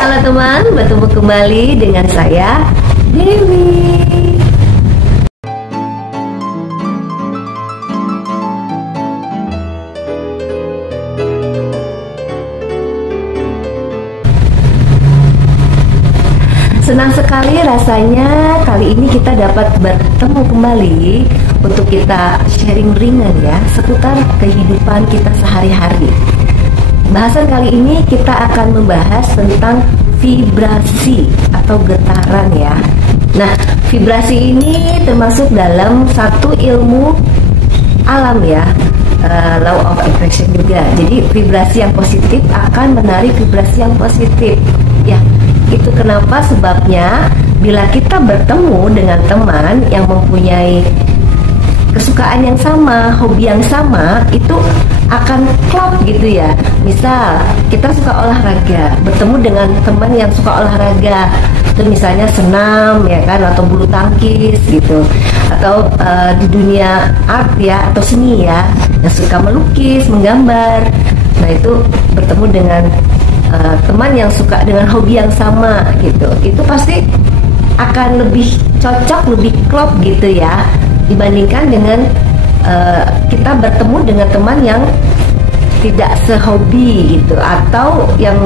Halo teman, bertemu kembali dengan saya, Dewi. Senang sekali rasanya kali ini kita dapat bertemu kembali untuk kita sharing ringan ya seputar kehidupan kita sehari-hari. Bahasan kali ini kita akan membahas tentang vibrasi atau getaran ya. Nah, vibrasi ini termasuk dalam satu ilmu alam ya, law of attraction juga. Jadi vibrasi yang positif akan menarik vibrasi yang positif ya. Itu kenapa sebabnya bila kita bertemu dengan teman yang mempunyai kesukaan yang sama, hobi yang sama, itu akan klop gitu ya. Misal kita suka olahraga, bertemu dengan teman yang suka olahraga, itu misalnya senam ya kan, atau bulu tangkis gitu, atau di dunia art ya, atau seni ya, yang suka melukis, menggambar. Nah itu bertemu dengan teman yang suka dengan hobi yang sama gitu, itu pasti akan lebih cocok, lebih klop gitu ya, dibandingkan dengan kita bertemu dengan teman yang tidak sehobi gitu, atau yang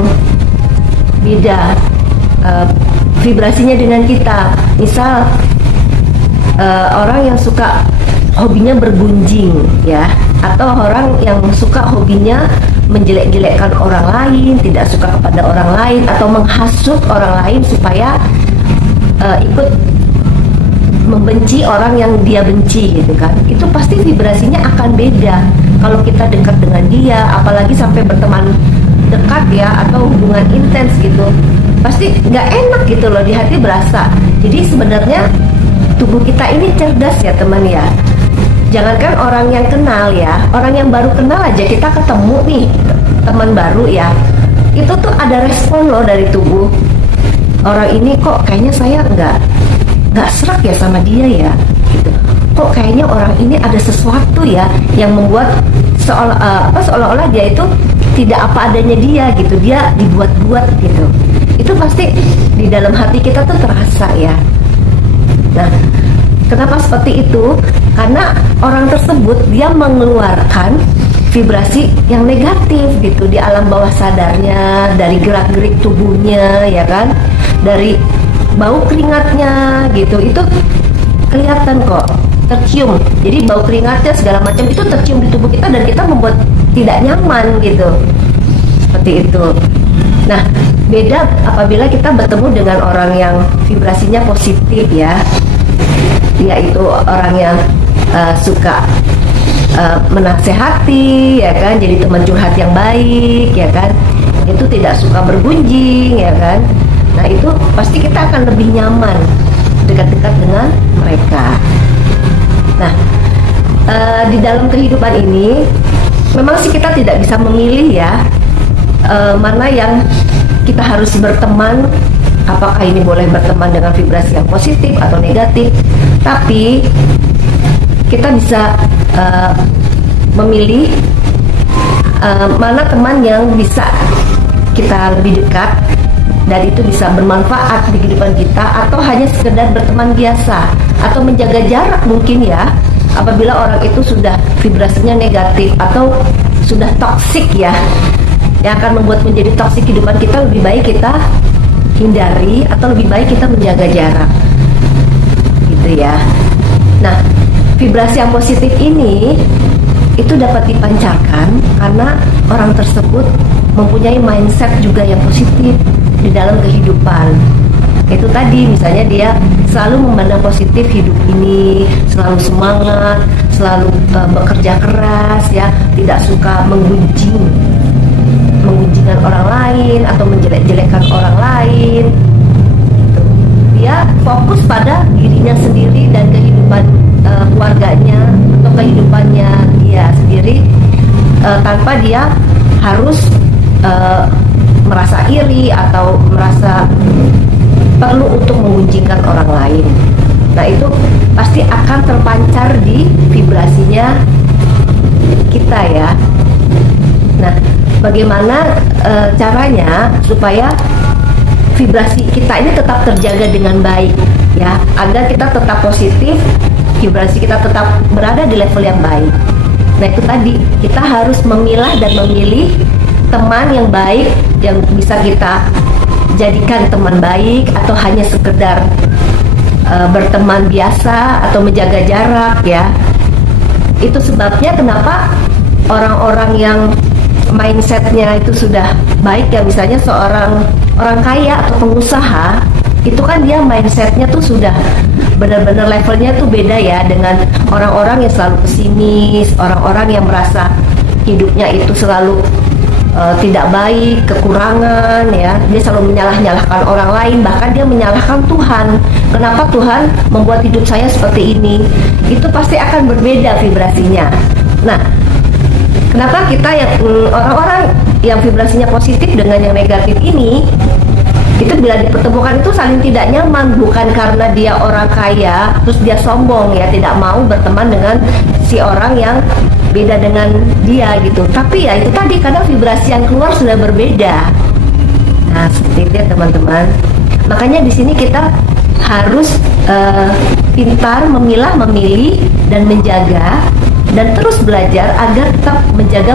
beda vibrasinya dengan kita. Misal orang yang suka hobinya bergunjing ya, atau orang yang suka hobinya menjelek-jelekkan orang lain, tidak suka kepada orang lain, atau menghasut orang lain supaya ikut membenci orang yang dia benci gitu kan. Itu pasti vibrasinya akan beda kalau kita dekat dengan dia, apalagi sampai berteman dekat ya, atau hubungan intens gitu. Pasti nggak enak gitu loh, di hati berasa. Jadi sebenarnya tubuh kita ini cerdas ya teman ya. Jangankan orang yang kenal ya, orang yang baru kenal aja, kita ketemu nih teman baru ya, itu tuh ada respon loh dari tubuh. Orang ini kok kayaknya saya nggak serak ya sama dia ya, gitu. Kok kayaknya orang ini ada sesuatu ya yang membuat seolah-olah dia itu tidak apa adanya dia gitu, dia dibuat-buat gitu. Itu pasti di dalam hati kita tuh terasa ya. Nah, kenapa seperti itu? Karena orang tersebut dia mengeluarkan vibrasi yang negatif gitu di alam bawah sadarnya, dari gerak-gerik tubuhnya ya kan, dari bau keringatnya gitu, itu kelihatan kok, tercium. Jadi bau keringatnya segala macam itu tercium di tubuh kita, dan kita membuat tidak nyaman gitu, seperti itu. Nah, beda apabila kita bertemu dengan orang yang vibrasinya positif ya, yaitu orang yang suka menasehati ya kan, jadi teman curhat yang baik ya kan, itu tidak suka bergunjing ya kan. Nah itu pasti kita akan lebih nyaman dekat-dekat dengan mereka. Nah di dalam kehidupan ini memang sih kita tidak bisa memilih ya, mana yang kita harus berteman, apakah ini boleh berteman dengan vibrasi yang positif atau negatif. Tapi kita bisa memilih mana teman yang bisa kita lebih dekat, dan itu bisa bermanfaat di kehidupan kita, atau hanya sekedar berteman biasa, atau menjaga jarak mungkin ya, apabila orang itu sudah vibrasinya negatif atau sudah toksik ya, yang akan membuat menjadi toksik kehidupan kita. Lebih baik kita hindari, atau lebih baik kita menjaga jarak gitu ya. Nah, vibrasi yang positif ini itu dapat dipancarkan karena orang tersebut mempunyai mindset juga yang positif di dalam kehidupan. Itu tadi, misalnya dia selalu memandang positif hidup ini, selalu semangat, selalu bekerja keras ya, tidak suka menggunjingkan orang lain atau menjelek-jelekkan orang lain. Dia fokus pada dirinya sendiri dan kehidupan keluarganya atau kehidupannya dia sendiri, tanpa dia harus merasa iri atau merasa perlu untuk menggunjingkan orang lain. Nah itu pasti akan terpancar di vibrasinya kita ya. Nah bagaimana caranya supaya vibrasi kita ini tetap terjaga dengan baik, ya, agar kita tetap positif, vibrasi kita tetap berada di level yang baik. Nah, itu tadi kita harus memilah dan memilih teman yang baik, yang bisa kita jadikan teman baik, atau hanya sekedar berteman biasa atau menjaga jarak, ya. Itu sebabnya kenapa orang-orang yang mindsetnya itu sudah baik, ya, misalnya seorang orang kaya atau pengusaha, itu kan dia mindsetnya tuh sudah benar-benar levelnya tuh beda, ya, dengan orang-orang yang selalu pesimis, orang-orang yang merasa hidupnya itu selalu tidak baik, kekurangan, ya, dia selalu menyalah-nyalahkan orang lain, bahkan dia menyalahkan Tuhan. Kenapa Tuhan membuat hidup saya seperti ini? Itu pasti akan berbeda vibrasinya. Nah, kenapa kita yang orang-orang yang vibrasinya positif dengan yang negatif ini, itu bila dipertemukan itu saling tidak nyaman, bukan karena dia orang kaya terus dia sombong, ya, tidak mau berteman dengan si orang yang beda dengan dia gitu. Tapi ya itu tadi, kadang vibrasi yang keluar sudah berbeda. Nah, seperti itu ya teman-teman. Makanya di sini kita harus pintar memilah, memilih, dan menjaga, dan terus belajar agar tetap menjaga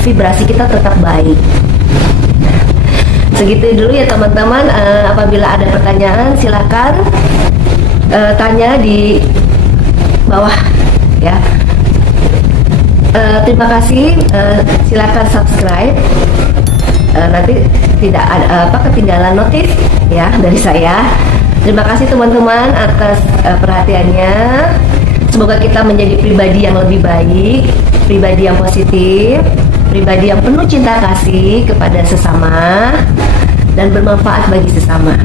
vibrasi kita tetap baik. Segitu dulu ya teman-teman. Apabila ada pertanyaan silakan tanya di bawah, ya. Terima kasih. Silakan subscribe. Nanti tidak ada ketinggalan notif, ya, dari saya. Terima kasih teman-teman atas perhatiannya. Semoga kita menjadi pribadi yang lebih baik, pribadi yang positif, pribadi yang penuh cinta kasih kepada sesama, dan bermanfaat bagi sesama.